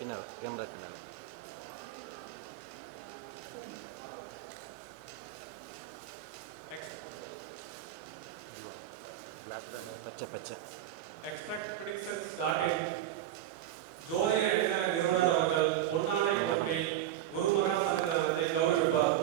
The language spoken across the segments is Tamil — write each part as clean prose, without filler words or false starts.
பின்னால் கேமரா பின்னால் பச்சை பச்சை Extract predictions started. ஜோதிட எழுதின நிறுவனர் அவர்கள் பொன்னாடை போட்டி குருமகா சன்னிதானத்தை கௌரவிப்பார்.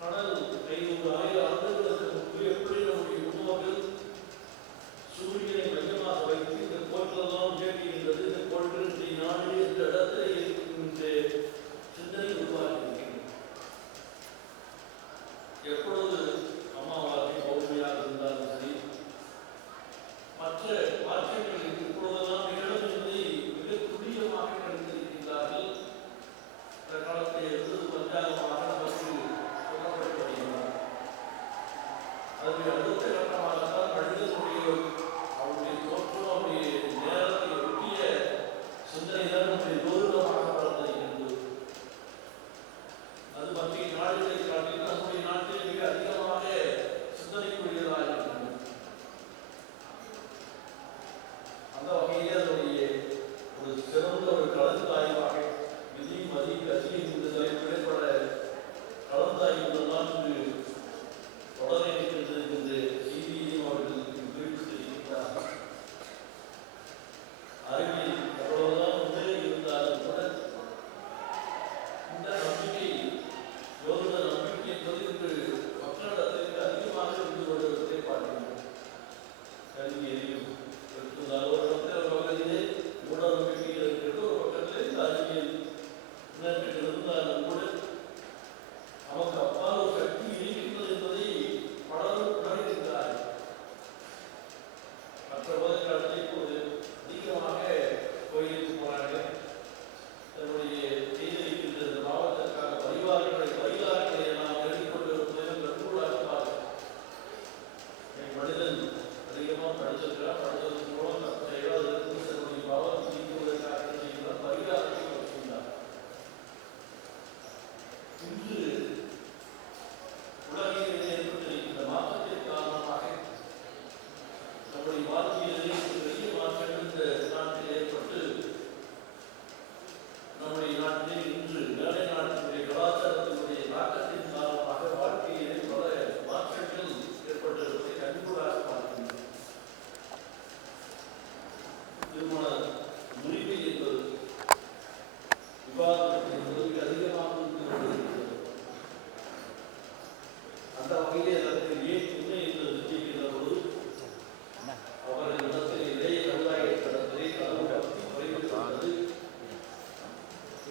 ஆனால் பஞ்சாங்கமாக நமக்கு சொல்லப்பட்டு வருகிறது. அதற்கு அடுத்த கட்டமாகத்தான் மனிதனுடைய அவருடைய தோற்றம் அவருடைய நேரத்தை ஒட்டிய சிந்தனை தான் நம்முடைய கௌரவமாக வளர்ந்திருக்கின்றது. அது மத்திய நாடுகளை காட்டில் நம்முடைய நாட்டில் மிக அதிகமாக சிந்தனைக்குரியதாக இருக்கின்றது. அந்த வகையில் அதனுடைய ஒரு சிறந்த ஒரு கலந்தாய்வாக விதி மதி கதி இந்த தலைப்பட கலந்தாய்வுதான் இங்கு தொடர இருக்கின்றது என்று செய்தியையும் அவர்களுக்கு குறிப்பிட்டிருக்கிறார். அறிவியல் எவ்வளவுதான் முன்னேறி இருந்தாலும் கூட இந்த நம்பிக்கை யோக நம்பிக்கை என்பது இன்று மக்களிடத்திற்கு அதிகமாக இருந்து வருவதை பார்க்கின்றோம். கல்வியையும் ஒரு பக்கத்திலே மூட நம்பிக்கைகள் இருக்கிறது, ஒரு பக்கத்திலே இந்த அறிவியல் முன்னேற்றங்கள் இருந்தாலும் கூட நமக்கு அப்பால் ஒரு சக்தி இருக்கின்றது என்பதை பலரும் உணர்கின்றார்கள். மற்ற பதக்காலத்தை இப்போது அதிகமாக கோயிலுக்கு போனாங்க. தன்னுடைய செய்திருக்கின்ற இந்த மாவட்டத்திற்கான பரிவாரங்களை நாம் எடுத்துக்கொண்டு கண்கூடாக பார்க்கிறோம். மனிதன் அதிகமாக படிச்சிருக்கிறார், படித்ததன் மூலம் தன்னுடைய பாவம் நீக்குவதற்காக செய்கிறார், பரிகாரத்தை வச்சுள்ளார். இன்று உலகிலே ஏற்பட்டிருக்கின்ற மாற்றத்தின் காரணமாக நம்முடைய வாழ்க்கையிலே பெரிய மாற்றங்கள் இந்த நாட்டில் ஏற்பட்டு நம்முடைய நாட்டிலே இன்று மேலை நாட்டினுடைய கலாச்சாரத்தினுடைய தாக்கத்தின் காரணமாக வாழ்க்கையிலே பல மாற்றங்கள் ஏற்பட்டிருப்பதை கண்கூடாக பார்க்கின்றோம். திருமண உரிமை என்பது விவாதத்தின் உதவி அதிகமாக இருந்து கொண்டிருக்கிறது. அந்த வகையிலே அதற்கு ஏன் உண்மை என்று சிந்திக்கின்ற பொழுது அவர்கள் இடத்திலே இளைய சமுதாயத்திடத்திலே கடவுள் பக்தி குறைந்திருக்கிறது.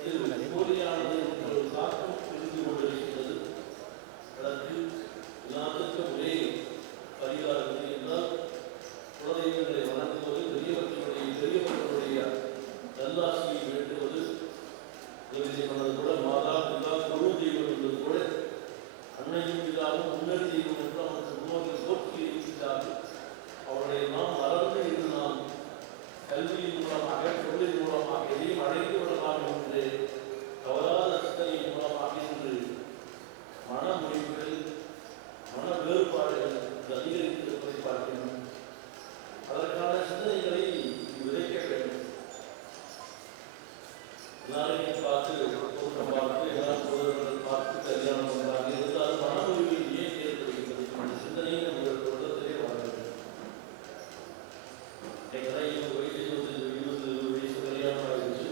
இது போலியானது ஒரு தாக்கம் இருந்து கொண்டிருக்கிறது. அதற்கு எல்லாத்துக்கும் ஒரே பரிகாரம் என்றால் குலதெய்வங்களை வணங்குவது, பெரியவர்களுடைய நல்லாசியை வேண்டுவது, சொன்னது கூட மாதா பிதா குரு தெய்வம் என்பது கூட அன்னையும் பிதாவும் முன்னறி தெய்வம் என்று அவருக்கு முன்னோர்கள் போற்றி இருக்கிறார்கள். அவர்களை நாம் மறந்து இன்று நாம் கல்வியின் மூலமாக தொழில் மூலமாக எதையும் அடைந்து விடலாம் என்று தவறாத சிந்தனையின் மூலமாக இன்று மன முடிவுகள் மன வேறுபாடுகள் அதிகரித்திருப்பதை பார்க்கிறோம். அதற்கான சிந்தனைகளை விதைக்க வேண்டும். எல்லாரையும் பார்த்து கூட்டம் பார்த்து எல்லாரும் சோதரர்கள் பார்த்து கல்யாணம் பண்றாங்க. இருந்தாலும் மன முடிவுகள் ஏன் ஏற்படுகிறது இந்த சிந்தனையை நம்மளுடைய உள்ளத்திலே வர வேண்டும். 20 வயசு கல்யாணம் ஆயிடுச்சு.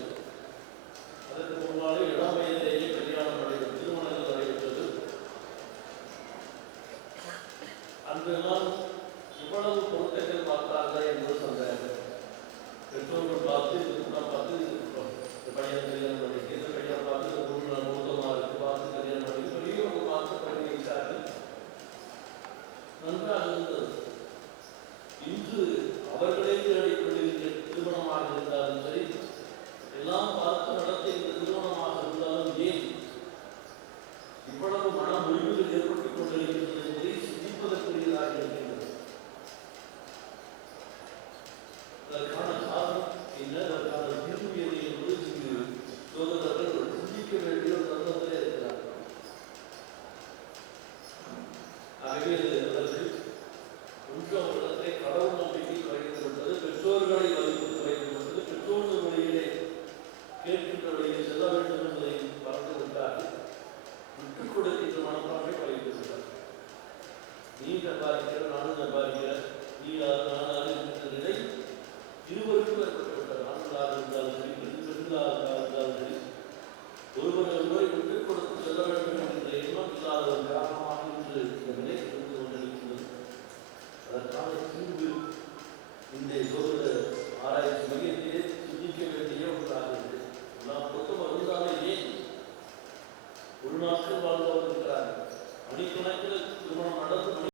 அதற்கு முன்னாலே இளம் வயதிலேயே கல்யாணம் நடைபெற்று திருமணங்கள் நடைபெற்றது. அன்றெல்லாம் இவ்வளவு பொருட்கள் பார்த்தார்கள் என்பது சந்தேகம். பெற்றோர்கள் பார்த்து பார்த்து இந்த பையன் கல்யாணம் பண்ணி இந்த பையன் பார்த்து மூலமாக இருக்கு பார்த்து கல்யாணம் பண்ணி பெரியவங்க பார்த்து பண்ணி வைத்தார்கள். நன்றாக இருந்தது. இன்று அவர்களே தேடிக்கொண்டிருக்கிற திருமணமாக இருந்தாலும் சரி, எல்லாம் பார்த்து நடத்த இந்த திருமணமாக இருந்தாலும் ஏன் இவ்வளவு மன முடிவுகள் ஏற்பட்டுக் கொண்டிருக்கிறது என்பதை சிந்திப்பதற்குரியதாக இருக்கின்றது. அதற்கான காரணம் என்ன, அதற்கான தீர்வு எது என்பது இங்கு சோதரர்கள் சிந்திக்க வேண்டிய ஒரு தருணத்திலே இருக்கிறார்கள். ஆகவே அதற்கு ஒன்றாம் இடத்திலே கடவுள் நம்பிக்கை குறைந்து விட்டது, பெற்றோர்களை மதிப்பது குறைந்து விட்டது, பெற்றோர்கள் வழியிலே கேட்கின்ற வழியில் செல்ல வேண்டும் என்பதை மறந்து விட்டார்கள். விட்டுக் கொடுக்கின்ற மனப்பான்மை குறைந்து விட்டார். நீ சம்பாதிக்கிற நானும் சம்பாதிக்கிறேன், நீ யார் நானாக இருக்கின்ற நிலை இருவருக்கும் ஏற்பட்டு விட்டார். ஆண்களாக இருந்தாலும் சரி, பெண்களாக இருந்தாலும் சரி, ஒருவரை விட்டுக் கொடுத்து செல்ல வேண்டும் என்கின்ற எண்ணம் இல்லாத ஒரு காரணமாக இன்று இந்த நிலை இருந்து கொண்டிருக்கின்றது. அதற்கான தீர்வு இந்த சோதர ஆராய்ச்சி மையத்திலே சிந்திக்க வேண்டிய ஒன்றாக இருக்கு. நாம் பொருத்தம் இருந்தாலே ஏன் உள்நாட்டில் வாழ்ந்தவர் இருக்கிறார்கள். மணிக்கணக்கில் திருமணம் நடந்து